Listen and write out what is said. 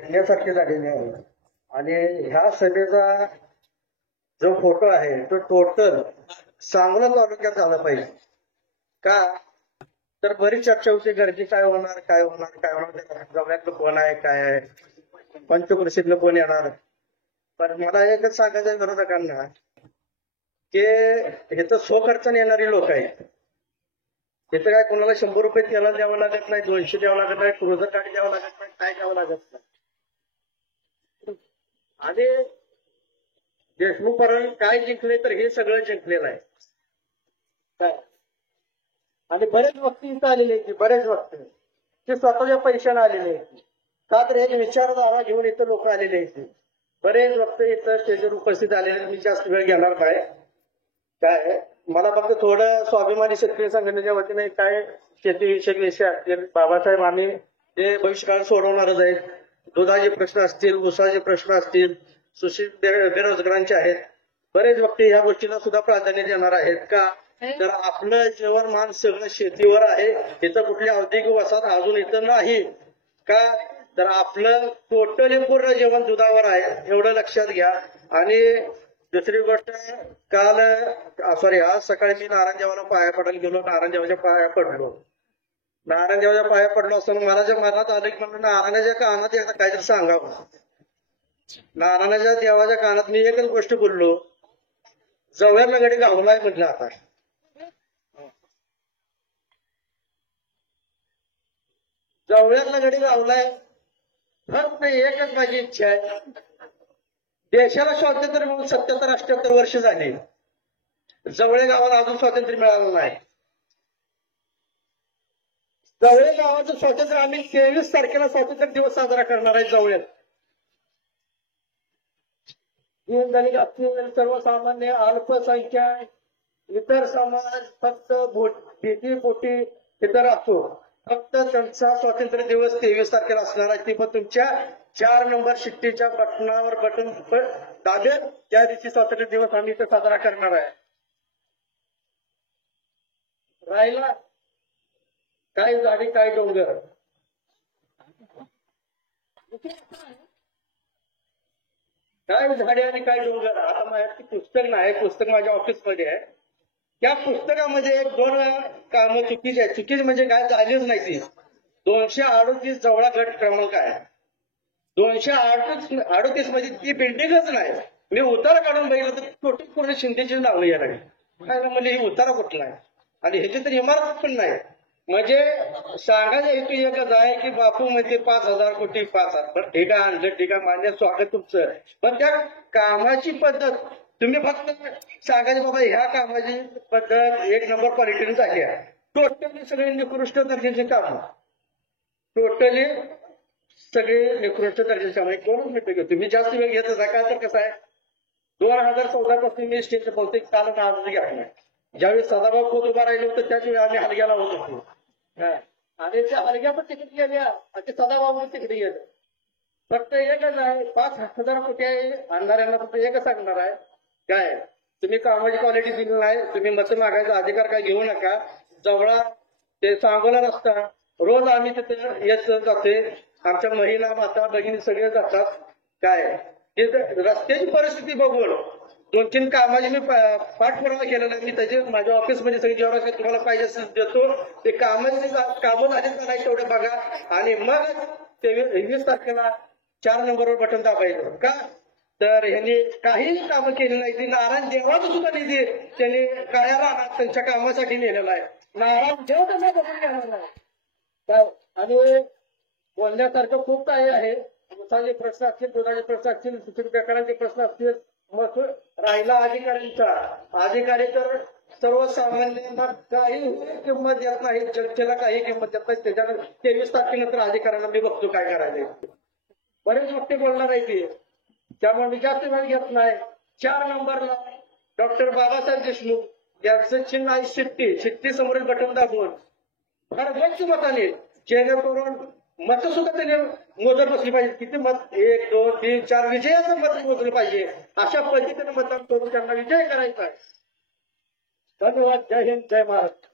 फिरण्यासारखी झालेली आहे. आणि ह्या सभेचा जो फोटो आहे तो टोटल सांगोला तालुक्यात झाला पाहिजे. का तर बरीच चर्चा होती, गर्दी काय होणार काय होणार काय होणार, जवळ्यातलं कोण आहे काय आहे, पंचकृषीतलं कोण येणार. पण मला एकच सांगायचं विरोधकांना की हे तर स्वखर्चाने येणारी लोक आहेत. इथं काय कोणाला 100 रुपये तेला द्यावं लागत नाही, 200 द्यावं लागत नाही, क्रुझर गाडी द्यावं लागत नाही, काय द्यावं लागत नाही. आणि देशमुख परत काय जिंकले तर हे सगळं जिंकलेलं आहे काय. आणि बरेच वक्ती इथं आलेले आहेत, बरेच वक्ती ते स्वतःच्या पैशाने आलेले आहेत. का तर एक विचारधारा घेऊन इथं लोक आलेले आहेत. बरेच वक्ते इथं स्टेजवर उपस्थित आलेले. मी जास्त वेळ घेणार नाही काय. मला फक्त थोडं स्वाभिमानी शेतकरी संघटनेच्या वतीने काय शेतीविषयक विषय असतील, बाबासाहेब आम्ही ते भविष्यकाळ सोडवणारच आहेत. दुधाचे प्रश्न असतील, ऊसाचे प्रश्न असतील, सुशिक्षित बेरोजगारांचे आहेत. बरेच वक्ते ह्या गोष्टीला सुद्धा प्राधान्य देणार आहेत. का तर आपलं जीवनमान सगळं शेतीवर आहे. इथं कुठली औद्योगिक वसाहत अजून इथं नाही. का तर आपलं टोटली पूर्ण जेवण दुधावर आहे, एवढं लक्षात घ्या. आणि दुसरी गोष्ट, काल आज सकाळी मी नारायणदेवाला पाया पडायला गेलो, नारायणदेवाच्या पाया पडलो. नारायणदेवाच्या पाया पडलो असताना मला जे मनात आलं की म्हणून नारायणाच्या कानात एकदा काहीतरी सांगावं. नारायणाच्या देवाच्या कानात मी एकच गोष्ट बोललो, जवळला गडी गावलाय म्हटलं. आता जवळला गडी गावलाय. फक्त एकच माझी इच्छा आहे, देशाला स्वातंत्र्य मिळून 77-78 वर्ष झाली, जवळे गावाला अजून स्वातंत्र्य मिळालं नाही. जवळे गावाचं स्वातंत्र्य आम्ही 23 तारखेला स्वातंत्र्य दिवस साजरा करणार आहे. जवळ्यात दीनदलित असतील, सर्वसामान्य, अल्पसंख्याक, इतर समाज फक्त भीतीपोटी इतर असतो. फक्त त्यांचा स्वातंत्र्य दिवस 23 तारखेला असणार आहे. ती पण तुमच्या 4 नंबर शिट्टीच्या बटनावर बटन दाबेल त्या दिवशी स्वातंत्र्य दिवस आम्ही इथे साजरा करणार आहे. राहिला काय झाडी काय डोंगर, काय झाडे आणि काय डोंगर. आता माझ्याकडे पुस्तक नाही, पुस्तक माझ्या ऑफिसमध्ये आहे. त्या पुस्तकामध्ये 1-2 कामं चुकीची आहे. चुकीची म्हणजे काय, झालीच नाही ती. 238 जवळा गट क्रमांक आहे. 238 मध्ये ती बिल्डिंगच नाही. मी उतारा काढून बघितलं तर छोटी पूर्ण शिंदेची नावं यायला लागली. काय ना म्हणजे उतारा कुठला आहे आणि ह्याची तर इमारत पण नाही. म्हणजे सांगायचं हेतू एकच आहे की बापू म्हणजे 5,000 कोटी 5,000. ठीक आहे, आणलं ठीक आहे, मान्य, स्वागत तुमचं. पण त्या कामाची पद्धत तुम्ही फक्त सांगायचं बाबा ह्या कामाची पद्धत 1 नंबर क्वालिटीने झाली आहे. टोटली सगळे निकृष्ट दर्जाचे काम, टोटली सगळे निकृष्ट दर्जाचे काम. कोणच मिळते का तुम्ही जास्त वेळ घेत असा का. तर कसं आहे, 2014 पासून मी स्टेजच्या बहुतेक काल नाव घ्या नाही. ज्यावेळी सदाभाऊ खोत उभा राहिले होते त्याच वेळी आम्ही हलग्याला होत होतो. आणि त्या हलग्या पण तिकडे गेल्या आणि सदाभाऊ तिकडे गेले. फक्त एकच आहे, 5,000 कोटी आहे आणणाऱ्यांना फक्त एकच सांगणार आहे, काय तुम्ही कामाची क्वालिटी दिली नाही, तुम्ही मत मागायचा अधिकार काय घेऊ नका. जवळा ते सांगोला रस्ता रोज आम्ही तिथे येत जाते. आमच्या महिला माता भगिनी सगळे जातात. काय रस्त्याची परिस्थिती बघून 2-3 कामाची मी पाठपुरावा केलेला आहे. मी त्याचे माझ्या ऑफिसमध्ये सगळी जेवढा तुम्हाला पाहिजे असेल देतो. ते कामं झाली का नाही तेवढे बघा. आणि मग 23 तारखेला 4 नंबरवर बटन दाबायचं. का तर ह्यांनी काही कामं केली नाही. ती नारायण देवाचा सुद्धा निधी त्यांनी काळ्याला त्यांच्या कामासाठी नेलेला आहे. नारायण देव त्यांना बघून घेणार नाही. आणि बोलण्यासारखं खूप काही आहे. ऊसाचे प्रश्न असतील, दुधाचे प्रश्न असतील, सुशिक्षित प्रकारांचे प्रश्न असतील. मग राहिला अधिकाऱ्यांचा, अधिकारी तर सर्वसामान्यांना काही किंमत देत नाही, जनतेला काही किंमत देत नाही. त्याच्यानं 23 तारखेनंतर अधिकाऱ्यांना मी बघतो काय करायचं. बरेच वक्ते बोलणार आहे ते, त्यामुळे मी जास्त वेळ घेत नाही. 4 नंबरला डॉक्टर बाबासाहेब देशमुख यांचं चिन्ह आहे शिट्टी. शिट्टी समोरील बटन दाबून फार गच्च मताने, जेणेकरून मत सुद्धा त्याने मोजत बसली पाहिजे. किती मत, 1, 2, 3, 4 विजयाचं मत मोजलं पाहिजे. अशा पद्धतीने मतदान करून त्यांना विजय करायचा आहे. धन्यवाद. जय हिंद, जय महाराष्ट्र.